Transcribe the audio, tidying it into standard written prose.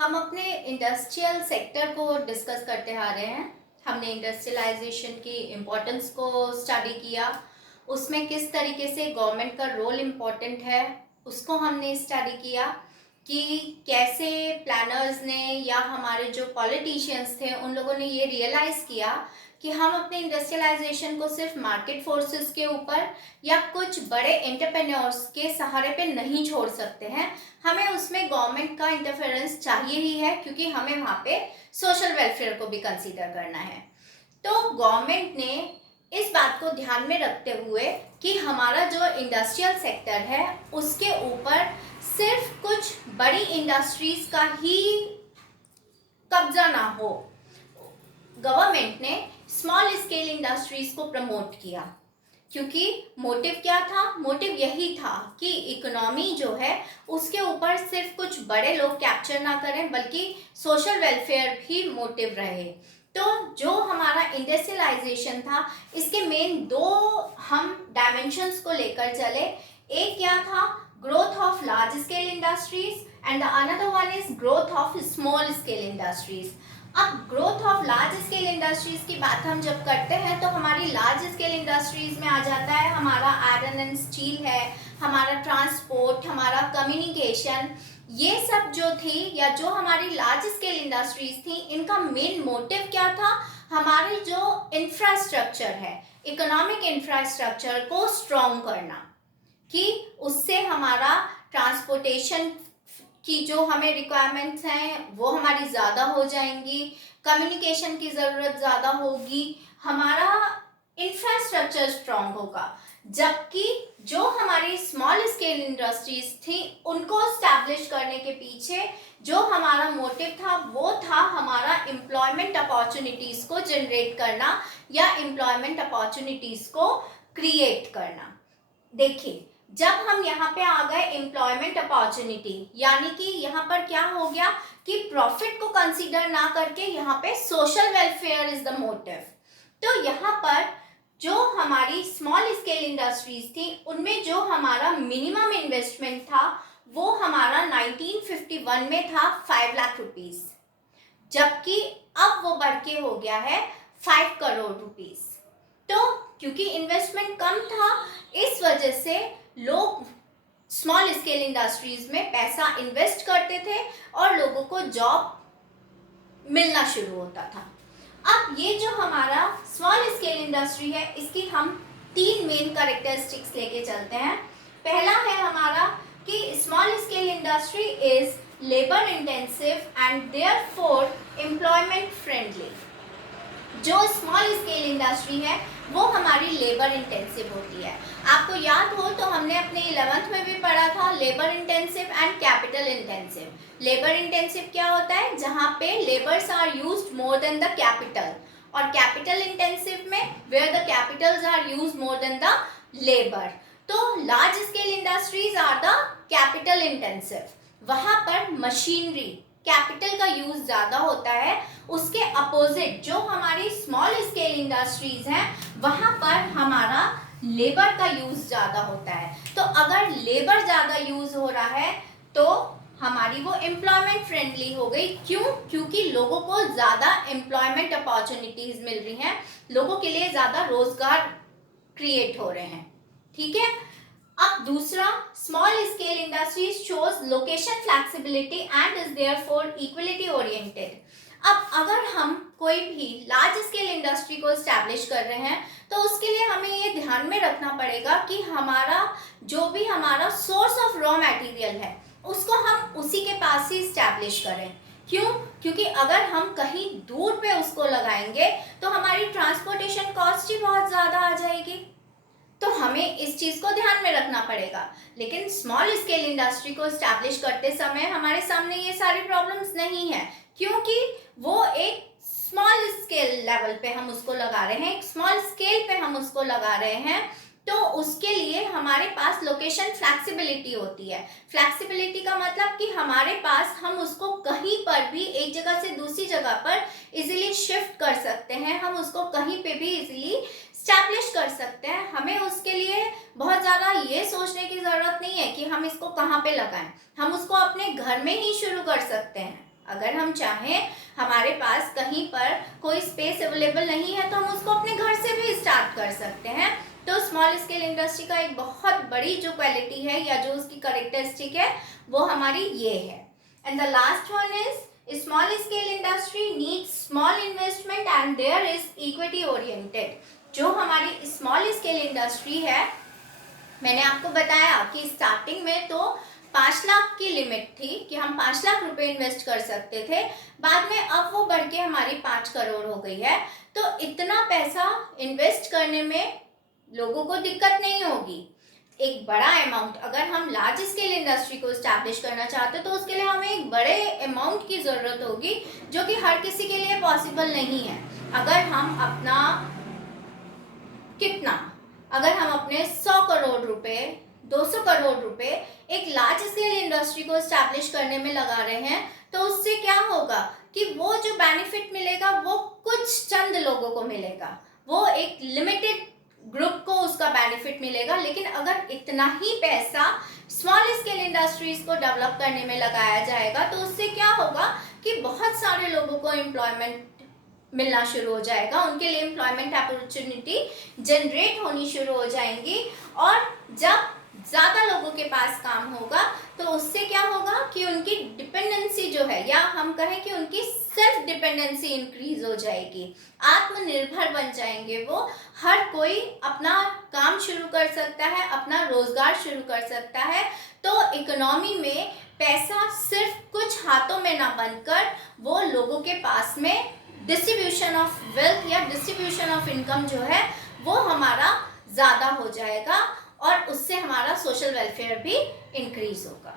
हम अपने industrial sector को डिस्कस करते आ रहे हैं। हमने इंडस्ट्रियलाइजेशन की इम्पोर्टेंस को स्टडी किया, उसमें किस तरीके से गवर्नमेंट का रोल इम्पोर्टेंट है उसको हमने स्टडी किया कि कैसे प्लानर्स ने या हमारे जो पॉलिटिशियंस थे उन लोगों ने ये रियलाइज़ किया कि हम अपने इंडस्ट्रियलाइजेशन को सिर्फ मार्केट फोर्सेस के ऊपर या कुछ बड़े एंटरप्रेन्योर्स के सहारे पे नहीं छोड़ सकते हैं। हमें उसमें गवर्नमेंट का इंटरफेरेंस चाहिए ही है, क्योंकि हमें वहाँ पे सोशल वेलफेयर को भी कंसीडर करना है। तो गवर्नमेंट ने इस बात को ध्यान में रखते हुए कि हमारा जो इंडस्ट्रियल सेक्टर है उसके ऊपर सिर्फ कुछ बड़ी इंडस्ट्रीज का ही कब्जा ना हो, गवर्नमेंट ने स्मॉल स्केल इंडस्ट्रीज को प्रमोट किया। क्योंकि मोटिव क्या था? मोटिव यही था कि इकोनॉमी जो है उसके ऊपर सिर्फ कुछ बड़े लोग कैप्चर ना करें, बल्कि सोशल वेलफेयर भी मोटिव रहे। तो जो हमारा इंडस्ट्रियलाइजेशन था, इसके मेन दो हम डायमेंशंस को लेकर चले। एक क्या था? Growth of large scale industries and the another one is growth of small scale industries. अब growth of large scale industries की बात हम जब करते हैं तो हमारी लार्ज स्केल इंडस्ट्रीज में आ जाता है हमारा आयरन एंड स्टील है, हमारा ट्रांसपोर्ट, हमारा कम्युनिकेशन। ये सब जो थी या जो हमारी लार्ज स्केल इंडस्ट्रीज थी, इनका मेन मोटिव क्या था? हमारे जो इंफ्रास्ट्रक्चर है, इकोनॉमिक इंफ्रास्ट्रक्चर को स्ट्रॉन्ग करना, कि उससे हमारा ट्रांसपोर्टेशन कि जो हमें रिक्वायरमेंट्स हैं वो हमारी ज़्यादा हो जाएंगी, कम्युनिकेशन की ज़रूरत ज़्यादा होगी, हमारा इंफ्रास्ट्रक्चर स्ट्रॉन्ग होगा। जबकि जो हमारी स्मॉल स्केल इंडस्ट्रीज थी उनको स्टैब्लिश करने के पीछे जो हमारा मोटिव था वो था हमारा एम्प्लॉयमेंट अपॉर्चुनिटीज़ को जनरेट करना या एम्प्लॉयमेंट अपॉर्चुनिटीज़ को क्रिएट करना। देखिए, जब हम यहाँ पे आ गए एम्प्लॉयमेंट अपॉर्चुनिटी, यानी कि यहाँ पर क्या हो गया कि प्रॉफिट को कंसीडर ना करके यहाँ पे social welfare is the motive. तो यहाँ पर जो हमारी स्मॉल स्केल इंडस्ट्रीज थी उनमें जो हमारा मिनिमम इन्वेस्टमेंट था वो हमारा 1951 में था 5 लाख रुपीस, जबकि अब वो बढ़ के हो गया है 5 करोड़ रुपीस। तो क्योंकि इन्वेस्टमेंट कम था, इस वजह से लोग स्मॉल स्केल इंडस्ट्रीज में पैसा इन्वेस्ट करते थे और लोगों को जॉब मिलना शुरू होता था। अब ये जो हमारा स्मॉल स्केल इंडस्ट्री है, इसकी हम 3 मेन कैरेक्टरिस्टिक्स लेके चलते हैं। पहला है हमारा कि small scale industry is labour intensive and therefore employment friendly. जो स्मॉल स्केल इंडस्ट्री है वो हमारी लेबर इंटेंसिव होती है। आपको याद हो तो हमने अपने 11th में भी पढ़ा था labour intensive and capital intensive. Labour intensive क्या होता है? जहाँ पे labours are used more than the capital, और कैपिटल इंटेंसिव में where the capitals are used more than the labour. तो large scale industries are the capital intensive, वहाँ पर मशीनरी कैपिटल का यूज ज्यादा होता है। उसके अपोजिट जो हमारी स्मॉल स्केल इंडस्ट्रीज हैं वहां पर हमारा लेबर का यूज ज्यादा होता है। तो अगर लेबर ज्यादा यूज हो रहा है तो हमारी वो एम्प्लॉयमेंट फ्रेंडली हो गई। क्यों? क्योंकि लोगों को ज्यादा एम्प्लॉयमेंट अपॉर्चुनिटीज मिल रही हैं, लोगों के लिए ज्यादा रोजगार क्रिएट हो रहे हैं। ठीक है। अब दूसरा, small scale industries shows location flexibility and is therefore equality oriented. अब अगर हम कोई भी लार्ज स्केल इंडस्ट्री को एस्टैब्लिश कर रहे हैं तो उसके लिए हमें ये ध्यान में रखना पड़ेगा कि हमारा जो भी हमारा सोर्स ऑफ रॉ मटेरियल है उसको हम उसी के पास ही एस्टैब्लिश करें। क्यों? क्योंकि अगर हम कहीं दूर पे उसको लगाएंगे तो हमारी ट्रांसपोर्टेशन कॉस्ट ही बहुत ज़्यादा आ जाएगी। तो हमें इस चीज़ को ध्यान में रखना पड़ेगा। लेकिन स्मॉल स्केल इंडस्ट्री को एस्टैब्लिश करते समय हमारे सामने ये सारी प्रॉब्लम्स नहीं है, क्योंकि वो एक स्मॉल स्केल लेवल पे हम उसको लगा रहे हैं, एक स्मॉल स्केल पे हम उसको लगा रहे हैं। तो उसके लिए हमारे पास लोकेशन फ्लेक्सिबिलिटी होती है। फ्लेक्सिबिलिटी का मतलब कि हमारे पास हम उसको कहीं पर भी एक जगह से दूसरी जगह पर इजीली शिफ्ट कर सकते हैं, हम उसको कहीं पे भी इजीली स्टैब्लिश कर सकते हैं। हमें उसके लिए बहुत ज़्यादा ये सोचने की ज़रूरत नहीं है कि हम इसको कहाँ पे लगाएं, हम उसको अपने घर में ही शुरू कर सकते हैं। अगर हम चाहें, हमारे पास कहीं पर कोई स्पेस अवेलेबल नहीं है तो हम उसको अपने घर से भी स्टार्ट कर सकते हैं। तो स्मॉल स्केल इंडस्ट्री का एक बहुत बड़ी जो क्वालिटी है या जो उसकी कैरेक्टरिस्टिक है वो हमारी ये है। And the last one is small scale industry needs small investment and there is equity oriented. जो हमारी स्मॉल स्केल इंडस्ट्री है, मैंने आपको बताया कि स्टार्टिंग में तो 5 लाख की लिमिट थी कि हम 5 लाख रुपए इन्वेस्ट कर सकते थे, बाद में अब वो बढ़ के हमारी 5 करोड़ हो गई है। तो इतना पैसा इन्वेस्ट करने में लोगों को दिक्कत नहीं होगी। एक बड़ा अमाउंट, अगर हम लार्ज स्केल इंडस्ट्री को स्टैब्लिश करना चाहते हैं तो उसके लिए हमें एक बड़े अमाउंट की ज़रूरत होगी, जो कि हर किसी के लिए पॉसिबल नहीं है। अगर हम अपने 100 करोड़ रुपए, 200 करोड़ रुपए एक लार्ज स्केल इंडस्ट्री को स्टैब्लिश करने में लगा रहे हैं, तो उससे क्या होगा कि वो जो बेनिफिट मिलेगा वो कुछ चंद लोगों को मिलेगा, वो एक लिमिटेड ग्रुप को उसका बेनिफिट मिलेगा। लेकिन अगर इतना ही पैसा स्मॉल स्केल इंडस्ट्रीज को डेवलप करने में लगाया जाएगा तो उससे क्या होगा कि बहुत सारे लोगों को एम्प्लॉयमेंट मिलना शुरू हो जाएगा, उनके लिए एम्प्लॉयमेंट अपॉर्चुनिटी जनरेट होनी शुरू हो जाएंगी। और जब ज़्यादा लोगों के पास काम होगा तो उससे क्या होगा कि उनकी डिपेंडेंसी जो है, या हम कहें कि उनकी सेल्फ डिपेंडेंसी इंक्रीज हो जाएगी, आत्मनिर्भर बन जाएंगे वो। हर कोई अपना काम शुरू कर सकता है, अपना रोजगार शुरू कर सकता है। तो इकोनॉमी में पैसा सिर्फ कुछ हाथों में ना बनकर वो लोगों के पास में डिस्ट्रीब्यूशन ऑफ वेल्थ या डिस्ट्रीब्यूशन ऑफ इनकम जो है वो हमारा ज़्यादा हो जाएगा, और उससे हमारा सोशल वेलफेयर भी इंक्रीज होगा।